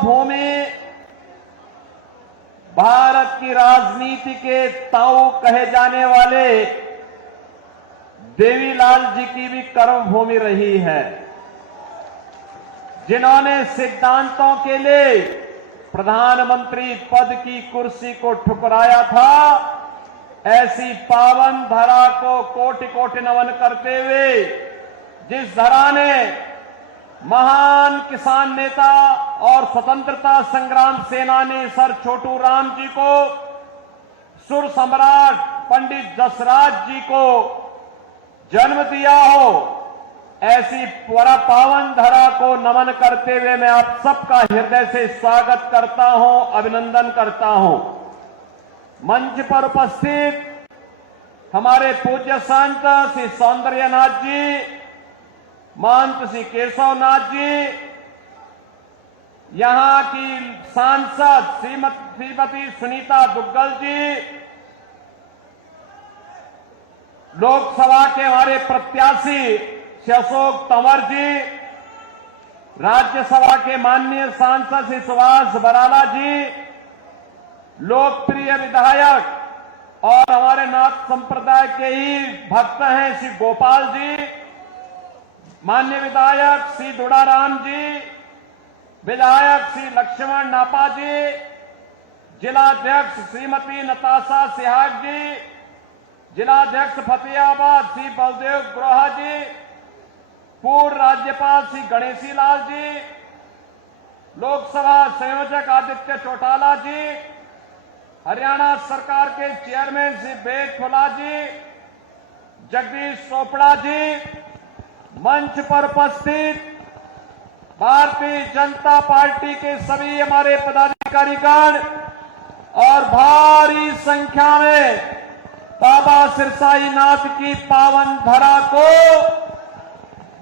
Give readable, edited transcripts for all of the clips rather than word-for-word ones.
भूमि भारत की राजनीति के ताऊ कहे जाने वाले देवीलाल जी की भी कर्म भूमि रही है, जिन्होंने सिद्धांतों के लिए प्रधानमंत्री पद की कुर्सी को ठुकराया था। ऐसी पावन धरा को कोटि कोटि नमन करते हुए, जिस धरा ने महान किसान नेता और स्वतंत्रता संग्राम सेनानी सर छोटू राम जी को, सुर सम्राट पंडित जसराज जी को जन्म दिया हो, ऐसी पावन धरा को नमन करते हुए मैं आप सबका हृदय से स्वागत करता हूं, अभिनंदन करता हूं। मंच पर उपस्थित हमारे पूज्य संत श्री सौंदर्यनाथ जी, महंत श्री केशवनाथ जी, यहां की सांसद श्रीमती सुनीता दुग्गल जी, लोकसभा के हमारे प्रत्याशी श्री अशोक तंवर जी, राज्यसभा के माननीय सांसद श्री सुभाष बराला जी, लोकप्रिय विधायक और हमारे नाथ संप्रदाय के ही भक्त हैं श्री गोपाल जी, माननीय विधायक श्री दुड़ाराम जी, विधायक श्री लक्ष्मण नापा जी, जिलाध्यक्ष श्रीमती नताशा सिहाग जी, जिलाध्यक्ष फतेहाबाद श्री बलदेव ग्रोहा जी, पूर्व राज्यपाल श्री गणेशी लाल जी, लोकसभा संयोजक आदित्य चौटाला जी, हरियाणा सरकार के चेयरमैन श्री बेग फुला जी, जगदीश चोपड़ा जी, मंच पर उपस्थित भारतीय जनता पार्टी के सभी हमारे पदाधिकारीगण और भारी संख्या में बाबा सिरसाई नाथ की पावन धरा को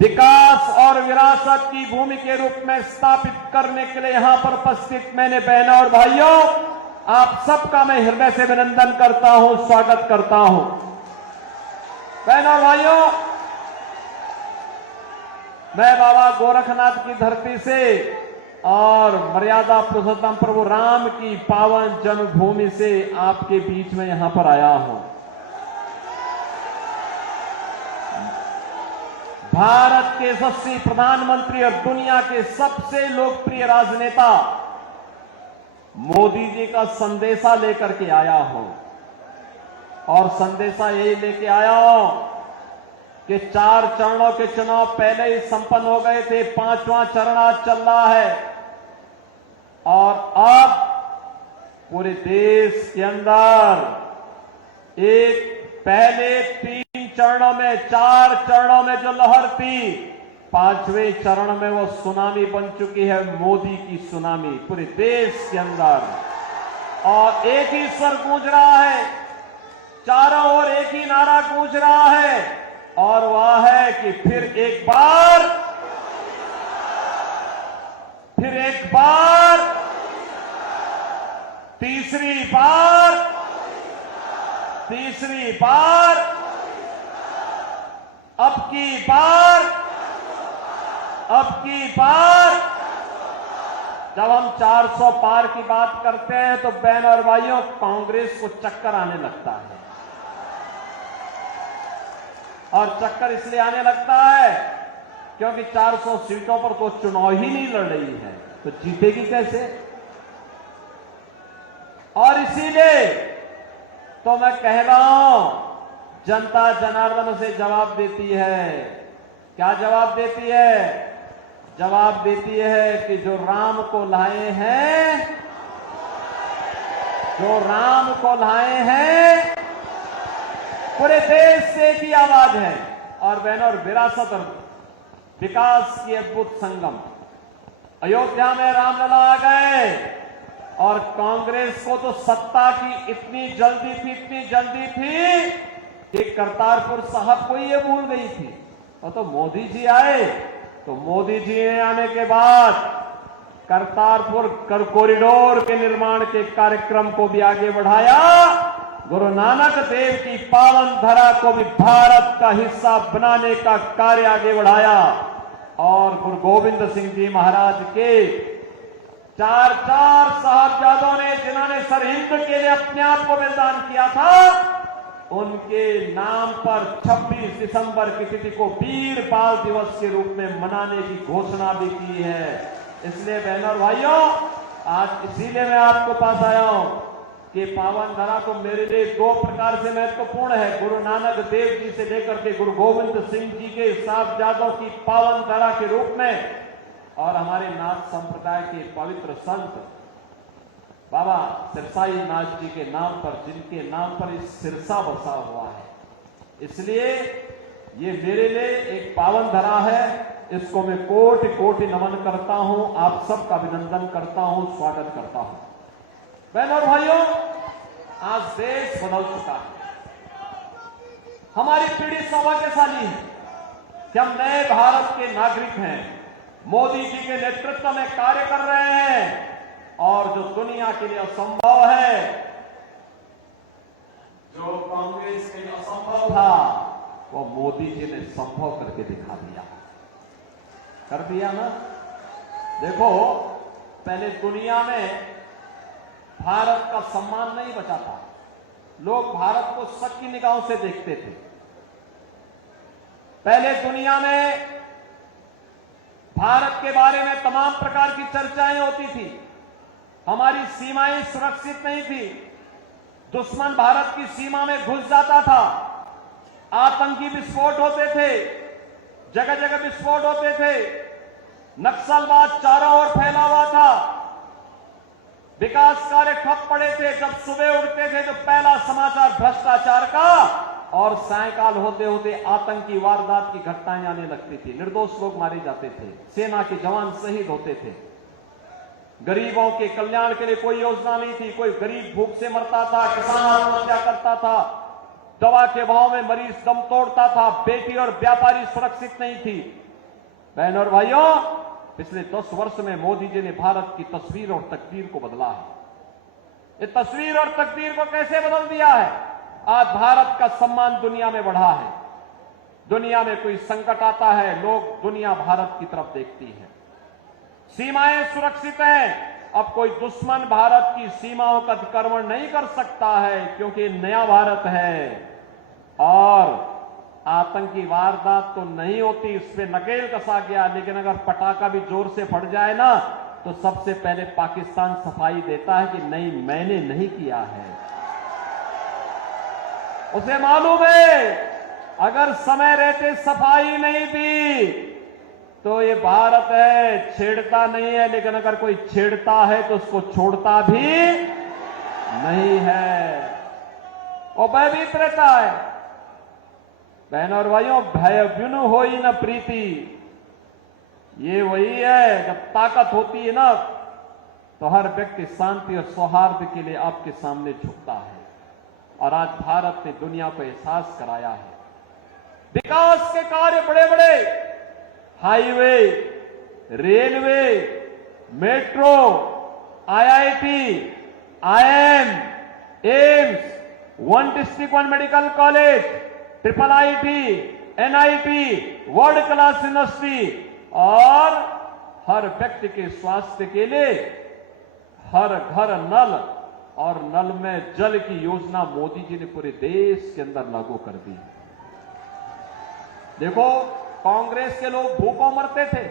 विकास और विरासत की भूमि के रूप में स्थापित करने के लिए यहां पर उपस्थित मैंने बहनों और भाइयों, आप सबका मैं हृदय से अभिनंदन करता हूं, स्वागत करता हूं। बहनों और भाइयों, मैं बाबा गोरखनाथ की धरती से और मर्यादा पुरुषोत्तम प्रभु राम की पावन जन्मभूमि से आपके बीच में यहां पर आया हूं। भारत के यशस्वी प्रधानमंत्री और दुनिया के सबसे लोकप्रिय राजनेता मोदी जी का संदेशा लेकर के आया हूं, और संदेशा यही लेके आया हूं कि 4 चरणों के चुनाव पहले ही संपन्न हो गए थे, 5वां चरण आज चल रहा है, और अब पूरे देश के अंदर एक पहले 3 चरणों में, 4 चरणों में जो लहर थी, 5वें चरण में वो सुनामी बन चुकी है, मोदी की सुनामी पूरे देश के अंदर। और एक ही स्वर गूंज रहा है, चारों ओर एक ही नारा गूंज रहा है, और वह है कि फिर एक बार, तीसरी बार, अब की बार। जब हम 400 पार की बात करते हैं तो बहन और भाइयों, कांग्रेस को चक्कर आने लगता है, और चक्कर इसलिए आने लगता है क्योंकि 400 सीटों पर तो चुनाव ही नहीं लड़ रही है, तो जीतेगी कैसे। और इसीलिए तो मैं कह रहा हूं, जनता जनार्दन से जवाब देती है। क्या जवाब देती है? जवाब देती है कि जो राम को लाए हैं, पूरे देश से एक ही आवाज है। और बहनों, विरासत और विकास की अद्भुत संगम, अयोध्या में रामलला आ गए, और कांग्रेस को तो सत्ता की इतनी जल्दी थी कि करतारपुर साहब को ये भूल गई थी। और तो मोदी जी आए, तो मोदी जी ने आने के बाद करतारपुर कॉरिडोर के निर्माण के कार्यक्रम को भी आगे बढ़ाया, गुरु नानक देव की पावन धरा को भी भारत का हिस्सा बनाने का कार्य आगे बढ़ाया, और गुरु गोविंद सिंह जी महाराज के चार साहबजादों ने जिन्होंने सरहिंद के लिए अपने आप को बलिदान किया था, उनके नाम पर 26 दिसंबर की तिथि को वीर बाल दिवस के रूप में मनाने की घोषणा भी की है। इसलिए बहनों और भाइयों, आज इसीलिए मैं आपको पास आया हूं कि पावन धरा तो मेरे लिए दो प्रकार से महत्वपूर्ण है। गुरु नानक देव जी से लेकर के गुरु गोविंद सिंह जी के साहबजादों की पावन धरा के रूप में, और हमारे नाथ संप्रदाय के पवित्र संत बाबा सिरसाई नाथ जी के नाम पर, जिनके नाम पर इस सिरसा बसा हुआ है, इसलिए ये मेरे लिए एक पावन धरा है। इसको मैं कोटि कोटि नमन करता हूं, आप सबका अभिनंदन करता हूं, स्वागत करता हूं। बहनों और भाइयों, आज देश बदल चुका है। हमारी पीढ़ी सौभाग्यशाली है कि हम नए भारत के नागरिक हैं, मोदी जी के नेतृत्व में कार्य कर रहे हैं, और जो दुनिया के लिए असंभव है, जो कांग्रेस के लिए असंभव था, वो मोदी जी ने संभव करके दिखा दिया, कर दिया ना। देखो, पहले दुनिया में भारत का सम्मान नहीं बचा था, लोग भारत को शक की निगाहों से देखते थे। पहले दुनिया में भारत के बारे में तमाम प्रकार की चर्चाएं होती थी, हमारी सीमाएं सुरक्षित नहीं थी, दुश्मन भारत की सीमा में घुस जाता था, आतंकी विस्फोट होते थे, जगह जगह विस्फोट होते थे, नक्सलवाद चारों ओर फैला हुआ था, विकास कार्य ठप पड़े थे। जब सुबह उठते थे तो पहला समाचार भ्रष्टाचार का, और सायकाल होते होते आतंकी वारदात की घटनाएं आने लगती थी, निर्दोष लोग मारे जाते थे, सेना के जवान शहीद होते थे, गरीबों के कल्याण के लिए कोई योजना नहीं थी, कोई गरीब भूख से मरता था, किसान आत्महत्या करता था, दवा के भाव में मरीज दम तोड़ता था, बेटी और व्यापारी सुरक्षित नहीं थी। बहनों और भाइयों, पिछले 10 वर्ष में मोदी जी ने भारत की तस्वीर और तकदीर को बदला है। ये तस्वीर और तकदीर को कैसे बदल दिया है? आज भारत का सम्मान दुनिया में बढ़ा है। दुनिया में कोई संकट आता है, लोग दुनिया भारत की तरफ देखती है। सीमाएं सुरक्षित हैं, अब कोई दुश्मन भारत की सीमाओं का अतिक्रमण नहीं कर सकता है, क्योंकि नया भारत है, और आतंकी वारदात तो नहीं होती, इस पे नकेल कसा गया। लेकिन अगर पटाखा भी जोर से फट जाए ना, तो सबसे पहले पाकिस्तान सफाई देता है कि नहीं, मैंने नहीं किया है। उसे मालूम है अगर समय रहते सफाई नहीं दी तो ये भारत है, छेड़ता नहीं है, लेकिन अगर कोई छेड़ता है तो उसको छोड़ता भी नहीं है, वो भयभीत रहता है। बहनों और भाइयों, भय बिनु होई न प्रीति, ये वही है। जब ताकत होती है ना, तो हर व्यक्ति शांति और सौहार्द के लिए आपके सामने झुकता है, और आज भारत ने दुनिया को एहसास कराया है। विकास के कार्य बड़े बड़े, highway, railway, metro, IIT, IIM, AIIMS, 1 district 1 medical college, triple IT, NIT, world class university, और हर व्यक्ति के स्वास्थ्य के लिए हर घर नल, और नल में जल की योजना मोदी जी ने पूरे देश के अंदर लागू कर दी। देखो, कांग्रेस के लोग भूखों मरते थे,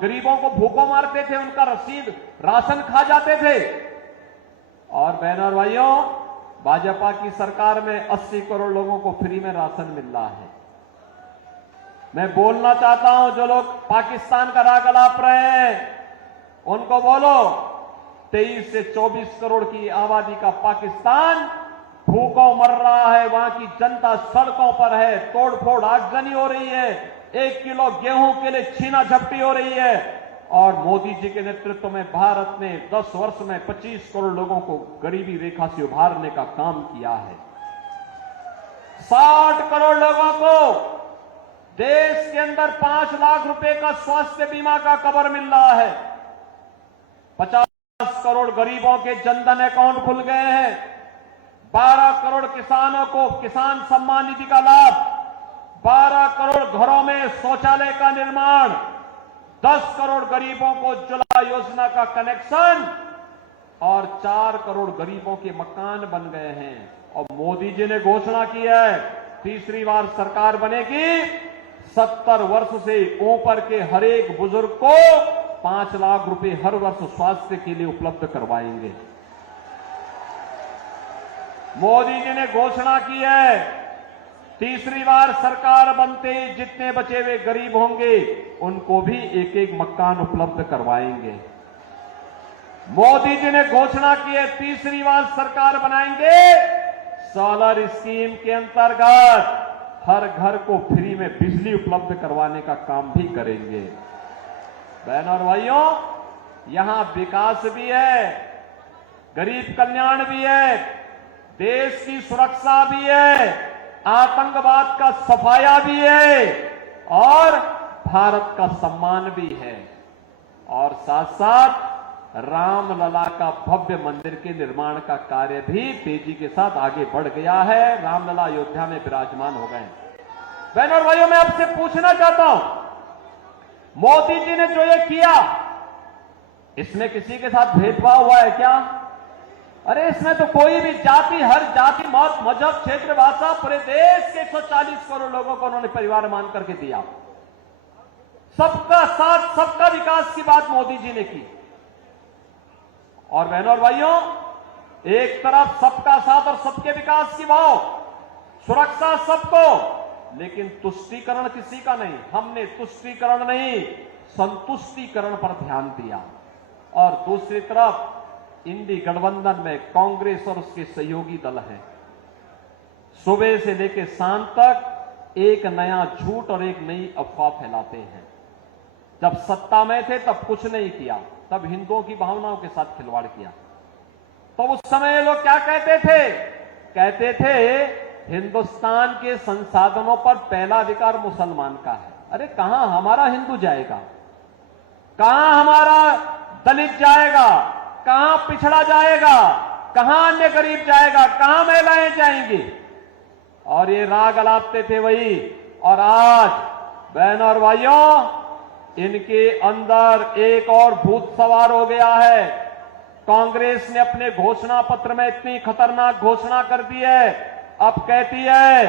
गरीबों को भूखों मारते थे, उनका राशन खा जाते थे, और बहनों और भाइयों, भाजपा की सरकार में 80 करोड़ लोगों को फ्री में राशन मिल रहा है। मैं बोलना चाहता हूं, जो लोग पाकिस्तान का राग अलाप रहे हैं, उनको बोलो, 23 से 24 करोड़ की आबादी का पाकिस्तान भूखों मर रहा है, वहां की जनता सड़कों पर है, तोड़फोड़ आगजनी हो रही है, 1 किलो गेहूं के लिए छीना झपटी हो रही है, और मोदी जी के नेतृत्व में भारत ने 10 वर्ष में 25 करोड़ लोगों को गरीबी रेखा से उभारने का काम किया है। 60 करोड़ लोगों को देश के अंदर 5 लाख रुपए का स्वास्थ्य बीमा का कवर मिल रहा है। 50 करोड़ गरीबों के जनधन अकाउंट खुल गए हैं। 12 करोड़ किसानों को किसान सम्मान निधि का लाभ, 12 करोड़ घरों में शौचालय का निर्माण, 10 करोड़ गरीबों को जुलाई उज्ज्वला योजना का कनेक्शन और 4 करोड़ गरीबों के मकान बन गए हैं। और मोदी जी ने घोषणा की है तीसरी बार सरकार बनेगी, 70 वर्ष से ऊपर के हर एक बुजुर्ग को 5 लाख रुपए हर वर्ष स्वास्थ्य के लिए उपलब्ध करवाएंगे। मोदी जी ने घोषणा की है तीसरी बार सरकार बनते ही जितने बचे हुए गरीब होंगे उनको भी एक एक मकान उपलब्ध करवाएंगे। मोदी जी ने घोषणा की है तीसरी बार सरकार बनाएंगे, सोलर स्कीम के अंतर्गत हर घर को फ्री में बिजली उपलब्ध करवाने का काम भी करेंगे। बहनों और भाइयों, यहां विकास भी है, गरीब कल्याण भी है, देश की सुरक्षा भी है, आतंकवाद का सफाया भी है और भारत का सम्मान भी है। और साथ साथ रामलला का भव्य मंदिर के निर्माण का कार्य भी तेजी के साथ आगे बढ़ गया है। रामलला अयोध्या में विराजमान हो गए। बहनों और भाइयों, मैं आपसे पूछना चाहता हूं, मोदी जी ने जो ये किया, इसमें किसी के साथ भेदभाव हुआ है क्या? अरे इसमें तो कोई भी जाति, हर जाति, मत, मजहब, क्षेत्र, भाषा, पूरे देश के 140 करोड़ लोगों को उन्होंने परिवार मान करके दिया। सबका साथ, सबका विकास की बात मोदी जी ने की। और बहनों और भाइयों, एक तरफ सबका साथ और सबके विकास की भाव, सुरक्षा सबको, लेकिन तुष्टीकरण किसी का नहीं। हमने तुष्टीकरण नहीं, संतुष्टीकरण पर ध्यान दिया। और दूसरी तरफ इंडी गठबंधन में कांग्रेस और उसके सहयोगी दल हैं, सुबह से लेकर शाम तक एक नया झूठ और एक नई अफवाह फैलाते हैं। जब सत्ता में थे तब कुछ नहीं किया, तब हिंदुओं की भावनाओं के साथ खिलवाड़ किया। तो उस समय ये लोग क्या कहते थे? कहते थे हिंदुस्तान के संसाधनों पर पहला अधिकार मुसलमान का है। अरे कहां हमारा हिंदू जाएगा, कहां हमारा दलित जाएगा, कहां पिछड़ा जाएगा, कहां अन्य गरीब जाएगा, कहां महिलाएं जाएंगी? और ये राग अलापते थे वही। और आज बहनों और भाइयों, इनके अंदर एक और भूत सवार हो गया है। कांग्रेस ने अपने घोषणा पत्र में इतनी खतरनाक घोषणा कर दी है, अब कहती है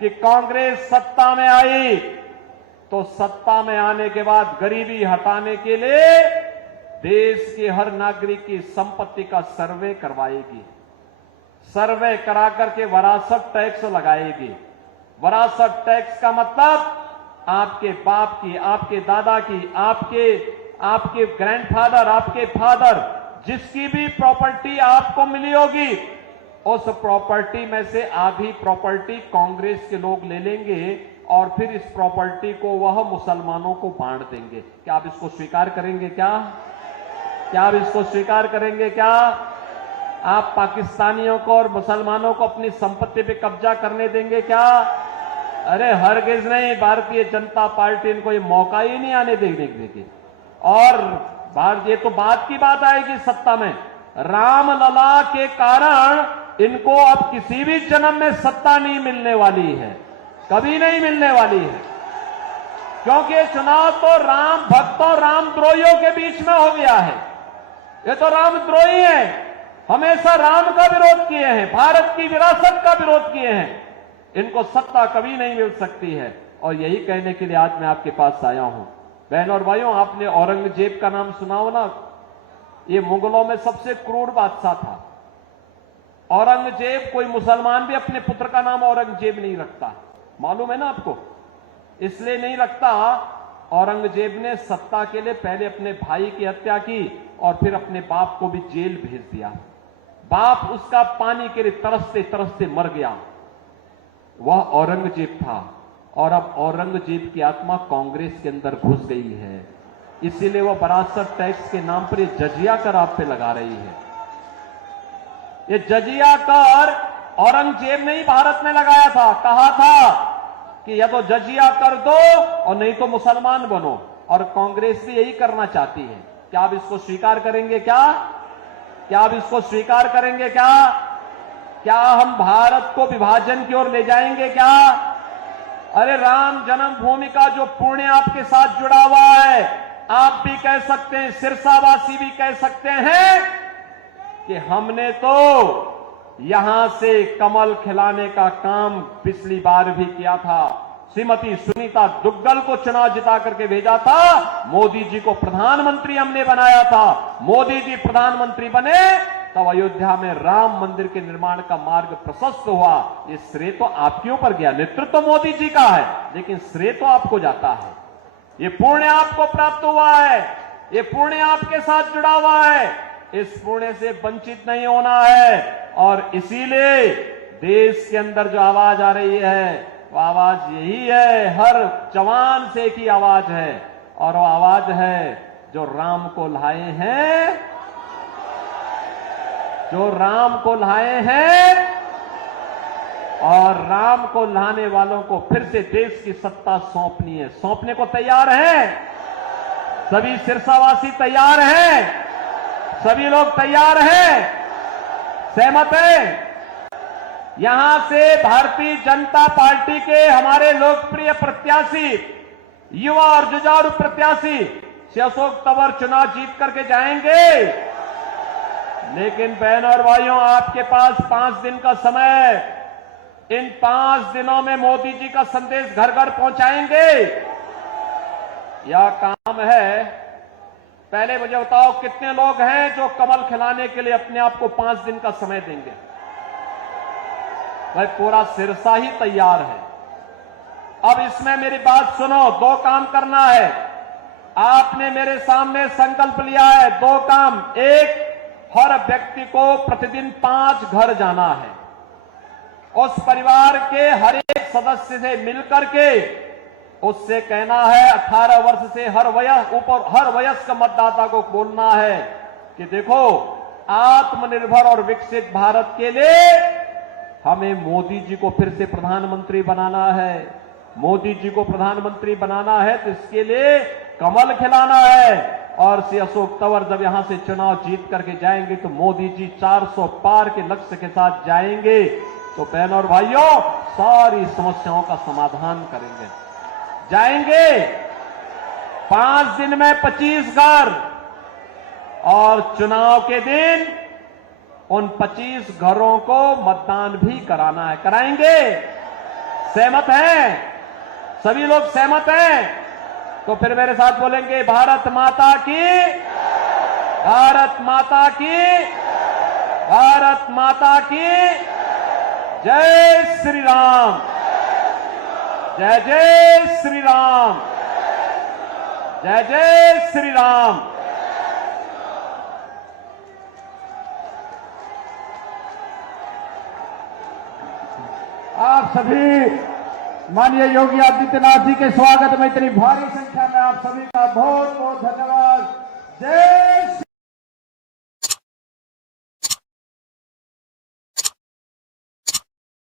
कि कांग्रेस सत्ता में आई तो सत्ता में आने के बाद गरीबी हटाने के लिए देश के हर नागरिक की संपत्ति का सर्वे करवाएगी। सर्वे करा करके वरासत टैक्स लगाएगी। वरासत टैक्स का मतलब आपके बाप की, आपके दादा की, आपके ग्रैंडफादर, आपके फादर, जिसकी भी प्रॉपर्टी आपको मिली होगी, उस प्रॉपर्टी में से आधी प्रॉपर्टी कांग्रेस के लोग ले लेंगे और फिर इस प्रॉपर्टी को वह मुसलमानों को बांट देंगे। क्या आप इसको स्वीकार करेंगे? क्या आप इसको स्वीकार करेंगे? क्या आप पाकिस्तानियों को और मुसलमानों को अपनी संपत्ति पे कब्जा करने देंगे? क्या? अरे हरगिज नहीं। भारतीय जनता पार्टी इनको ये मौका ही नहीं आने देगी। और ये तो बात की बात आएगी सत्ता में। रामलला के कारण इनको अब किसी भी जन्म में सत्ता नहीं मिलने वाली है, कभी नहीं मिलने वाली है, क्योंकि ये चुनाव तो राम भक्तों, रामद्रोहियों के बीच में हो गया है। ये तो रामद्रोही हैं, हमेशा राम का विरोध किए हैं, भारत की विरासत का विरोध किए हैं। इनको सत्ता कभी नहीं मिल सकती है। और यही कहने के लिए आज मैं आपके पास आया हूं। बहनों और भाइयों, आपने औरंगजेब का नाम सुना हो ना? ये मुगलों में सबसे क्रूर बादशाह था। औरंगजेब, कोई मुसलमान भी अपने पुत्र का नाम औरंगजेब नहीं रखता, मालूम है ना आपको? इसलिए नहीं रखता, औरंगजेब ने सत्ता के लिए पहले अपने भाई की हत्या की और फिर अपने बाप को भी जेल भेज दिया। बाप उसका पानी के लिए तरसते तरसते मर गया। वह औरंगजेब था। और अब औरंगजेब की आत्मा कांग्रेस के अंदर घुस गई है, इसीलिए वह वरासत टैक्स के नाम पर जजिया कर आप पे लगा रही है। ये जजिया कर औरंगजेब ने ही भारत में लगाया था। कहा था कि या तो जजिया कर दो और नहीं तो मुसलमान बनो। और कांग्रेस भी यही करना चाहती है। क्या आप इसको स्वीकार करेंगे? क्या आप इसको स्वीकार करेंगे? क्या हम भारत को विभाजन की ओर ले जाएंगे? क्या? अरे राम जन्मभूमि का जो पुण्य आपके साथ जुड़ा हुआ है, आप भी कह सकते हैं, सिरसावासी भी कह सकते हैं कि हमने तो यहां से कमल खिलाने का काम पिछली बार भी किया था। श्रीमती सुनीता दुग्गल को चुनाव जिता करके भेजा था, मोदी जी को प्रधानमंत्री हमने बनाया था। मोदी जी प्रधानमंत्री बने तब अयोध्या में राम मंदिर के निर्माण का मार्ग प्रशस्त हुआ। ये श्रेय तो आपके ऊपर गया, नेतृत्व तो मोदी जी का है, लेकिन श्रेय तो आपको जाता है। ये पुण्य आपको प्राप्त हुआ है, ये पुण्य आपके साथ जुड़ा हुआ है, इस पुण्य से वंचित नहीं होना है। और इसीलिए देश के अंदर जो आवाज आ रही है वो आवाज यही है, हर जवान से की आवाज है, और वो आवाज है जो राम को लाए हैं, जो राम को लाए हैं, और राम को लाने वालों को फिर से देश की सत्ता सौंपनी है। सौंपने को तैयार हैं? सभी सिरसावासी तैयार हैं? सभी लोग तैयार हैं? सहमत हैं? यहां से भारतीय जनता पार्टी के हमारे लोकप्रिय प्रत्याशी, युवा और जुझारू प्रत्याशी श्री अशोक तंवर चुनाव जीत करके जाएंगे। लेकिन बहनों और भाइयों, आपके पास 5 दिन का समय है। इन 5 दिनों में मोदी जी का संदेश घर घर पहुंचाएंगे। यह काम है। पहले मुझे बताओ, कितने लोग हैं जो कमल खिलाने के लिए अपने आप को 5 दिन का समय देंगे? भाई पूरा सिरसा ही तैयार है। अब इसमें मेरी बात सुनो, 2 काम करना है। आपने मेरे सामने संकल्प लिया है 2 काम। एक, हर व्यक्ति को प्रतिदिन 5 घर जाना है। उस परिवार के हर एक सदस्य से मिलकर के उससे कहना है, 18 वर्ष से हर वयस्क मतदाता को बोलना है कि देखो, आत्मनिर्भर और विकसित भारत के लिए हमें मोदी जी को फिर से प्रधानमंत्री बनाना है। मोदी जी को प्रधानमंत्री बनाना है तो इसके लिए कमल खिलाना है। और श्री अशोक तंवर जब यहां से चुनाव जीत करके जाएंगे तो मोदी जी 400 पार के लक्ष्य के साथ जाएंगे। तो बहनों और भाइयों, सारी समस्याओं का समाधान करेंगे। जाएंगे 5 दिन में 25 घर, और चुनाव के दिन उन 25 घरों को मतदान भी कराना है। कराएंगे? सहमत हैं? सभी लोग सहमत हैं? तो फिर मेरे साथ बोलेंगे, भारत माता की, भारत माता की, भारत माता की जय श्री राम, जय जय श्री राम, जय जय श्री राम। आप सभी माननीय योगी आदित्यनाथ जी के स्वागत में इतनी भारी संख्या में आप सभी का बहुत बहुत धन्यवाद। जय